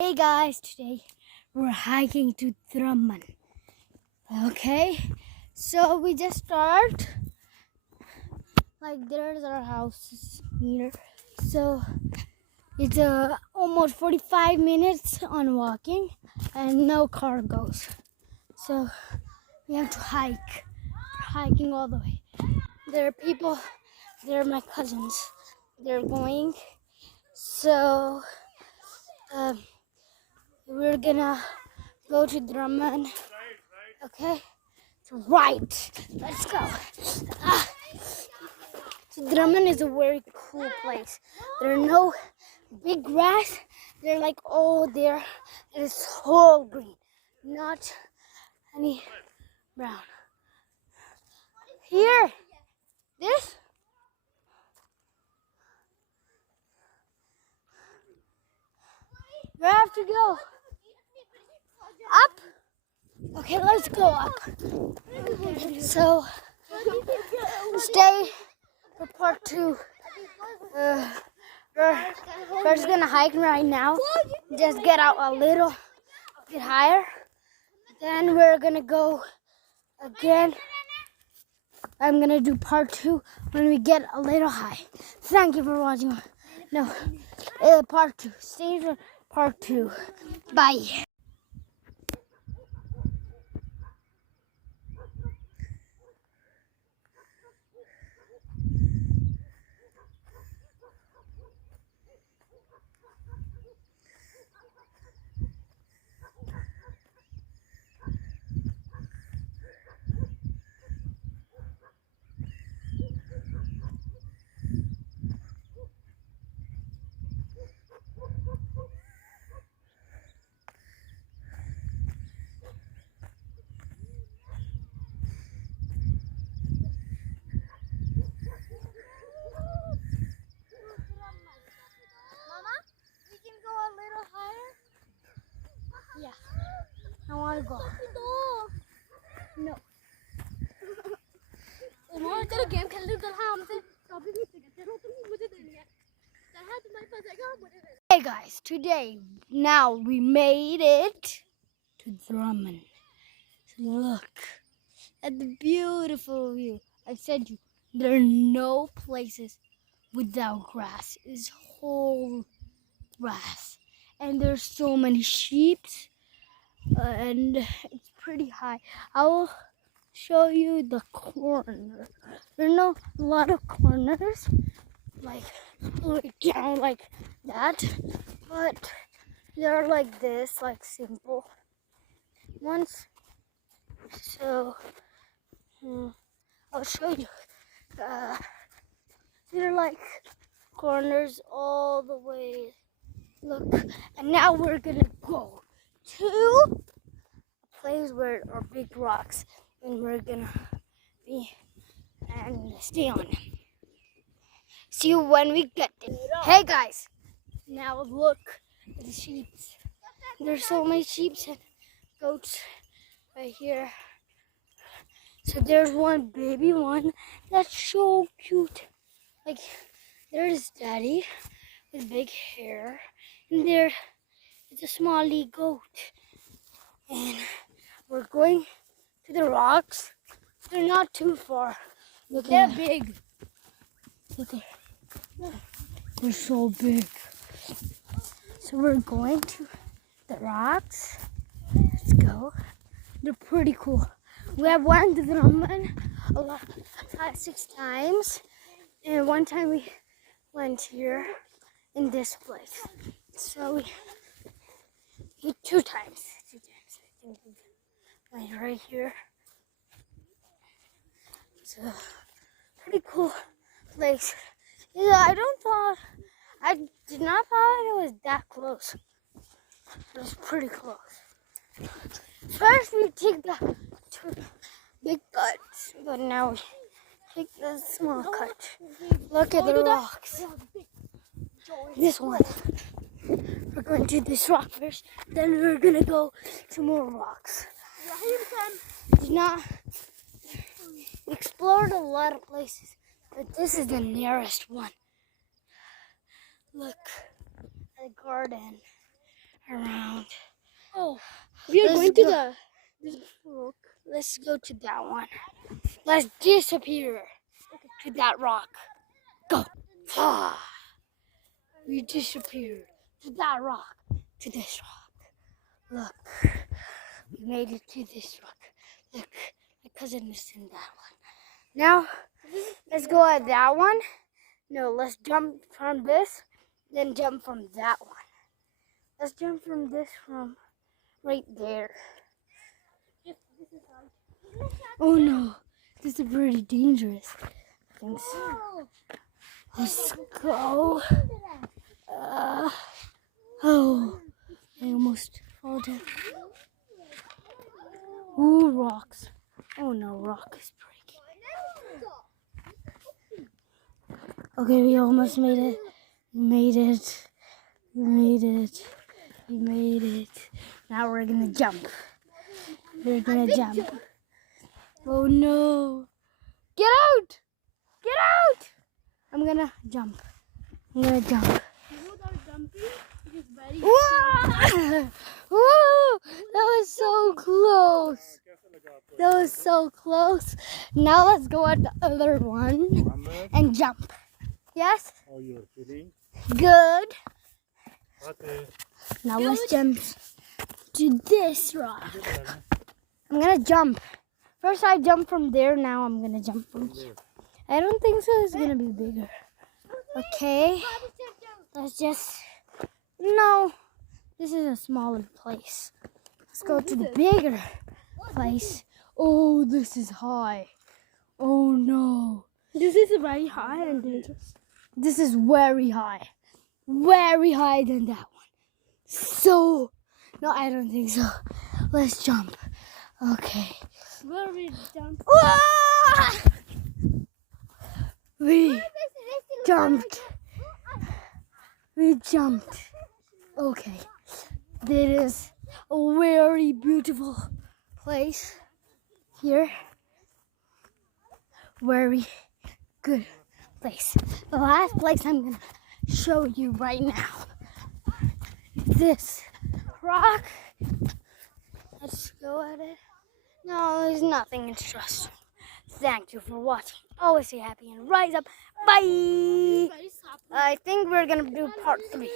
Hey guys, today we're hiking to Drummond. Okay, so we just start. Like there's our house here. So it's almost 45 minutes on walking, and no car goes. So we have to hike. We're hiking all the way. There are people. They're my cousins. They're going. So we're gonna go to Drummond. Okay, right. Let's go. So Drummond is a very cool place. There are no big grass. They're like all there. It is all green, not any brown. Here, this. We have to go up. Okay, let's go up. So stay for part 2. We're just gonna hike right now. Just get out a little bit higher. Then we're gonna go again. I'm gonna do part 2 when we get a little high. Thank you for watching. No, part 2. Stay for part 2. Bye. Yeah, I want to go. No. Hey guys, now we made it to Drummond. Look at the beautiful view. I said you, there are no places without grass. It's whole grass, and there's so many sheep. And it's pretty high. I will show you the corner. There are not a lot of corners, like down like that, but they're like this, like simple ones. So I'll show you. They're like corners all the way. Look, and now we're gonna go to a place where are big rocks, and we're gonna be and stay on them. See you when we get there. Hey guys, now look at the sheep. There's so many sheep and goats right here. So there's one baby one that's so cute. Like there's daddy with big hair, and there is a smallie goat. And we're going to the rocks. They're not too far. Look, they're big. Look there. They're so big. So we're going to the rocks. Let's go. They're pretty cool. We have went to Drummond a lot, 5-6 times. And one time we went here in this place. So we 2 times. I think we went right here. It's a pretty cool place. Yeah, I did not thought it was that close. It was pretty close. First we take the 2 big cuts, but now we take the small cut. Look at the rocks. This one. We're going to this rock first, then we're gonna go to more rocks. We explored a lot of places, but this is the nearest one. Look at the garden around. Oh, we are Let's going to go. this rock. Let's go to that one. Let's disappear to that rock. Go. Ah, we disappeared to that rock, to this rock. Look, we made it to this rock. Look, my cousin is in that one. Now, let's go at that one. No, let's jump from this, then jump from that one. Let's jump from this from right there. Oh no, this is pretty dangerous. Thanks. Let's go. Oh, I almost fall down. Ooh, rocks. Oh no, rock is breaking. Okay, we almost made it. We made it. We made it. We made it. Now we're gonna jump. We're gonna jump. Oh no. Get out! Get out! I'm gonna jump. I'm gonna jump. Without jumping, it is very. Whoa! Whoa! That was so close. That was so close. Now let's go at the other one and jump. Yes? How you are feeling? Good. Okay. Now let's jump to this rock. I'm gonna jump. First I jumped from there, now I'm gonna jump from here. I don't think so, it's gonna be bigger. Okay. Let's just, no, this is a smaller place. Let's go to the bigger place. Oh, this is high. Oh no. This is very high and dangerous. This is very high. Very higher than that one. So, no, I don't think so. Let's jump. Okay. Where we jump? We jumped. We jumped. Okay. There is a very beautiful place here. Very good place. The last place I'm gonna show you right now. This rock. Let's go at it. No, there's nothing interesting. Thank you for watching. Always stay happy and rise up. Bye. I think we're gonna do part 3.